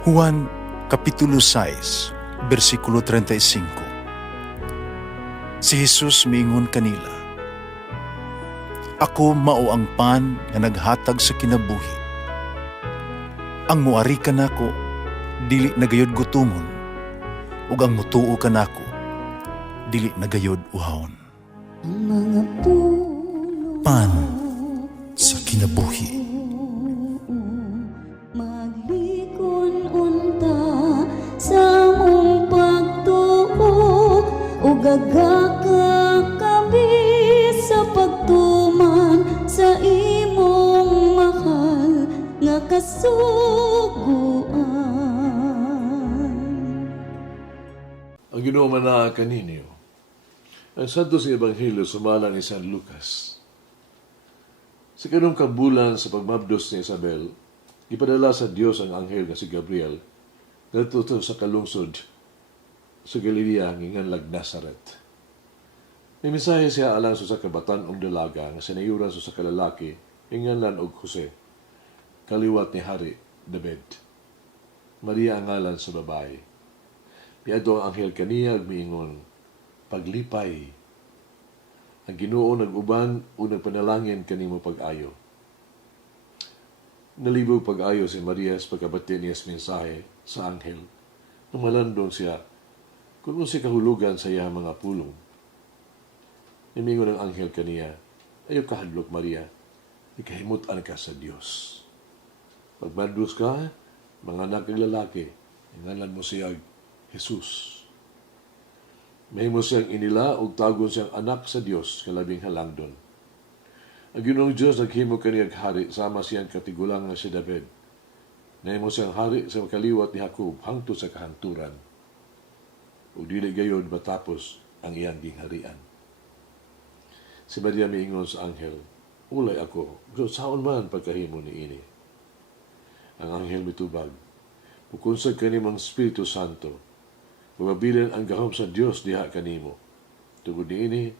Juan Kapitulo 6, versikulo 35. Si Jesus miingon kanila, "Ako mao ang pan nga naghatag sa kinabuhi. Ang muari kanako dili nagayod gutomon, ug ang mutuo kanako dili nagayod uhawon." Ang mga puno Pan sa kinabuhi. maglikon unta sa mong pagtuo ug gagaka kami sa pagtuman sa imong mahal nga kasuguan. Ang Ginoo manaa kaninyo. Ang Santo sa Ebanghelyo sumala ni San Lucas. Sa kanong kabulan sa pagmabdos ni Isabel, ipadala sa Dios ang anghel nga si Gabriel ngadto sa kalungsod sa Galilea nginganlag Nazareth. May mensahe siya alang sa kabatan-ong dalaga nga sinayuran sa kalalaki nginganlan og Jose, kaliwat ni Hari David. Maria ang ngalan sa babae. Iadto ang anghel kaniya ug miingon, "Paglipay, ang Ginoo nag-uban o nagpanalangin kanimo pag-ayo." Nalibaw pag-ayo si Maria sa pagkabati niya sa mensahe sa anghel. Nung malandong siya, kung si kahulugan sa iya mga pulong. Imingon ng anghel kaniya, "Ayaw kahadlok, Maria, ikahimutan ka sa Dios. Pagmadlos ka, mga anak ng lalaki, ingalan mo siya Jesus. Mahimo siyang inila ug tagon siyang anak sa Dios kalabing halangdon. Ang Ginoong Dios naghimo kaniyang hari sama siyang katigulang nga si David. Nahimo siyang hari sa kaliwat ni Jacob hangtod sa kahanturan. Ug dili gayud matapos ang iyang gingharian." Si Maria miingon sa anghel, "Ulay ako, saon man pagkahimo ni ini." Ang anghel mitubag, "Mukunsag kanimong Espiritu Santo, magabilin ang gahom sa Dios diha kanimo. Tungod niini,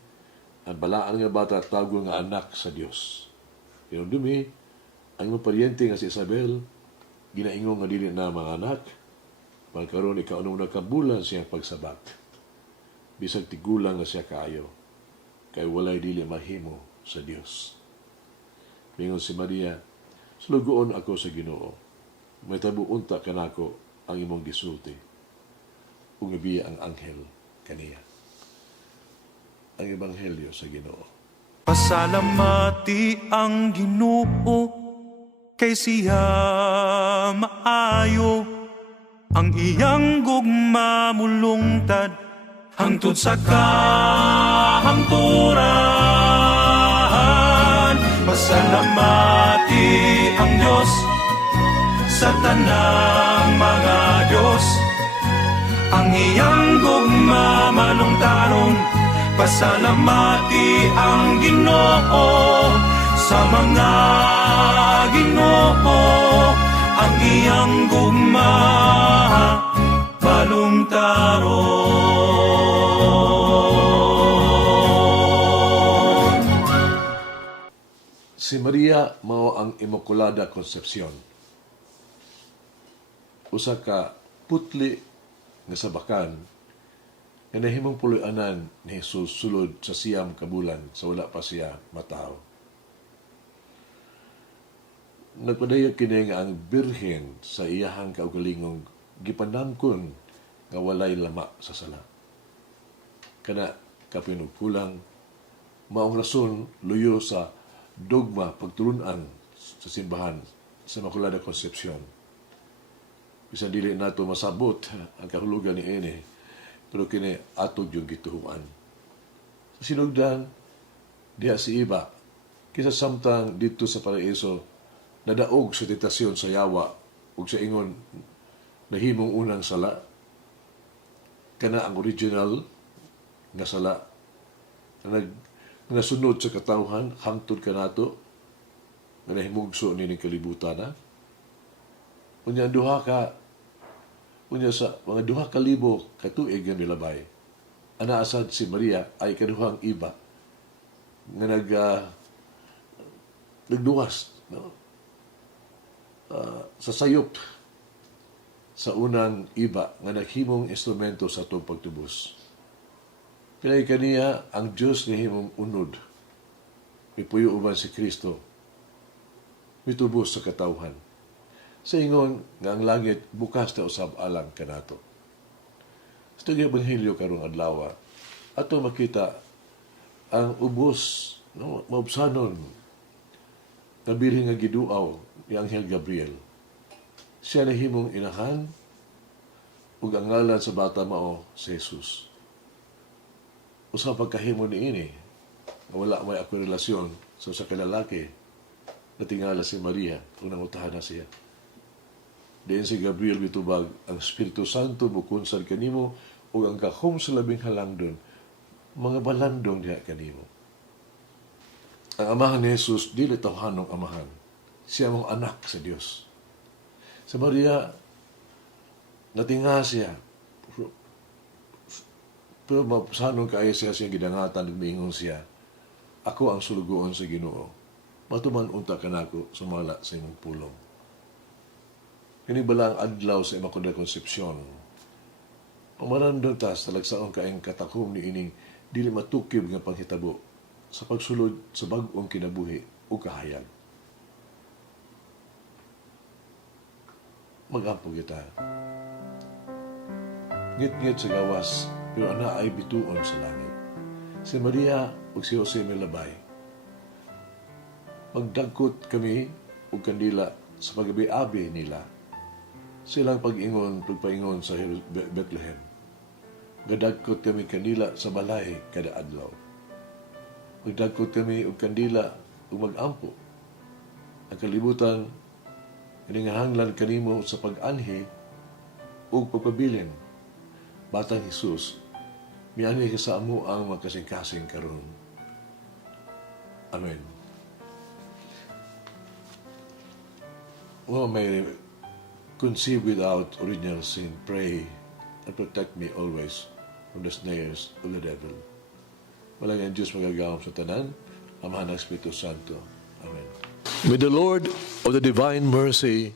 ang balaan nga bata tago nga anak sa Dios. Inumdumi, ang imong paryente nga si Isabel, ginaingon nga dili na mga anak, magkaroon ikaunong nakabulan siyang pagsabat. Bisag tigulang nga siya kaayo, kay walay dili mahimo sa Dios." Mingon si Maria, "Sulugoon ako sa Ginoo. May tabuunta kanako ang imong gisulti." Ungabiya ang anghel kaniya. Ang Ebanghelyo sa Ginoo. Pasalamati ang Ginoo kay siya maayo, ang iyang gugma mulungtad hangtod sa kahangturan. Pasalamati ang Dios sa tanang mga Dios, ang iyang gugma malungtaron. Pasalamati ang Ginoo sa mga Ginoo, ang iyang gugma malungtaron. Si Maria mao ang Immaculada Concepcion. Usa ka putli nga sabakan nga nahimong puloy-anan ni Jesus sulod sa siyam kabulan sa wala pa siya mataw. Nagpadayag kini nga ang birhen sa iyahang kaugalingong gipanamkon nga walay lama sa sala. Kana kapinugkulang maong rason luyo sa dogma pagtulunan sa simbahan sa Immaculada Concepcion. Bisan dili nato masabot ang kahulugan ni ini, pero kini atog yung gituhuan. Sa sinugdan, diha si iba, kisa samtang dito sa paraiso, nadaog sa tentasyon sa yawa, ug sa ingon, nahimong unang sala, kana ang original nga sala, na nasunod sa katawhan, hangtod ka nato, nga nahimugso ni kalibutan na. Unya sa mga 2,000 katuig nga nilabay, anaasad si Maria ay kaduhang iba nga nagduwas, no? Sa sayop sa unang iba nga naghimong instrumento sa atong pagtubos. Pinay kaniya ang Diyos nga himong unod. Mipuyo uban si Kristo. Mitubos sa katawhan. Sa ingon nga ang langit bukas na usab alang kanato. Sa Ebanghelyo karong adlaw, ato makita ang ubos, no, maubsanon na birhen nga giduaw ni Anghel Gabriel. Siya na himong inahan ug ang ngalan sa bata mao si Jesus. Usa pagkahimo niini nga wala may ako relasyon sa kalalaki na tingala si Maria kung nangutahan na siya. Diin si Gabriel bitubag, ang Espiritu Santo bukunsad kanimo ug ang gahom sa labing halangdon mga balandong diha kanimo. Ang amahan ni Jesus dili tawhanong amahan. Siya mong anak sa Dios. Sa Maria, natinga siya. Pero masanong kaya siya siyang gidangatan ug miingon siya, ako ang sulugoon sa Ginoo. Matuman unta kanako sumala sa imong pulong. Kini bala ang adlaw sa Immaculada Concepcion. Pamarandong tas talagsaon kaayong katakom ni ining dili matukib nga panghitabo sa pagsulod sa bag-ong kinabuhi o kahayag. Mag-ampo kita. Ngit-ngit sa gawas, pero ana ay bituon sa langit. Si Maria ug si Jose milabay. Magdagkot kami ug kandila sa pagabi-abi nila. Silang pag-ingon, pagpaingon sa Bethlehem. Gadagkot kami kandila sa balay kada adlaw. Magdagkot kami og kandila ug mag-ampo. Ang kalibutan iningahanglan kanimo sa pag-anhi ug pagpabilin. Batang Jesus, miani ka sa amo ang magkasing-kasing karon. Amen. Well, may conceive without original sin, pray and protect me always from the snares of the devil. Walang ang Diyos magagawang sa tanan, Amahan ng Espiritu Santo. Amen. May the Lord of the divine mercy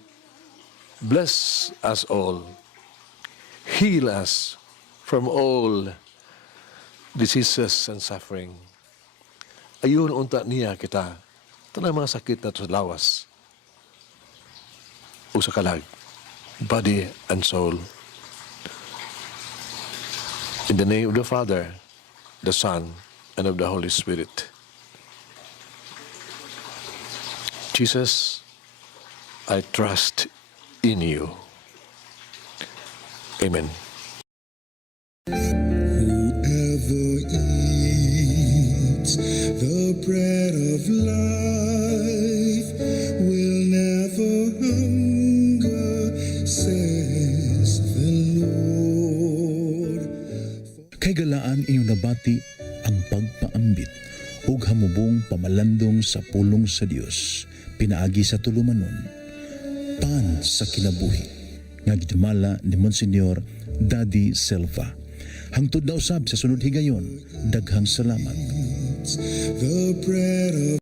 bless us all, heal us from all diseases and suffering. Ayun unta niya kita, tanang mga sakit na sa lawas o sa kalag, body and soul. In the name of the Father, the Son, and of the Holy Spirit. Jesus, I trust in you. Amen. Whoever eats the bread of life will never hunger, says the Lord. Kay galaan inyong nabati ang pagpaambit ug hamubong pamalandong sa pulong sa Dios pinaagi sa tulumanon pan sa kinabuhi nga gidumala ni Monsignor Daddy Silva. Hangtod na usab sa sunod higayon, daghang salamat. The bread of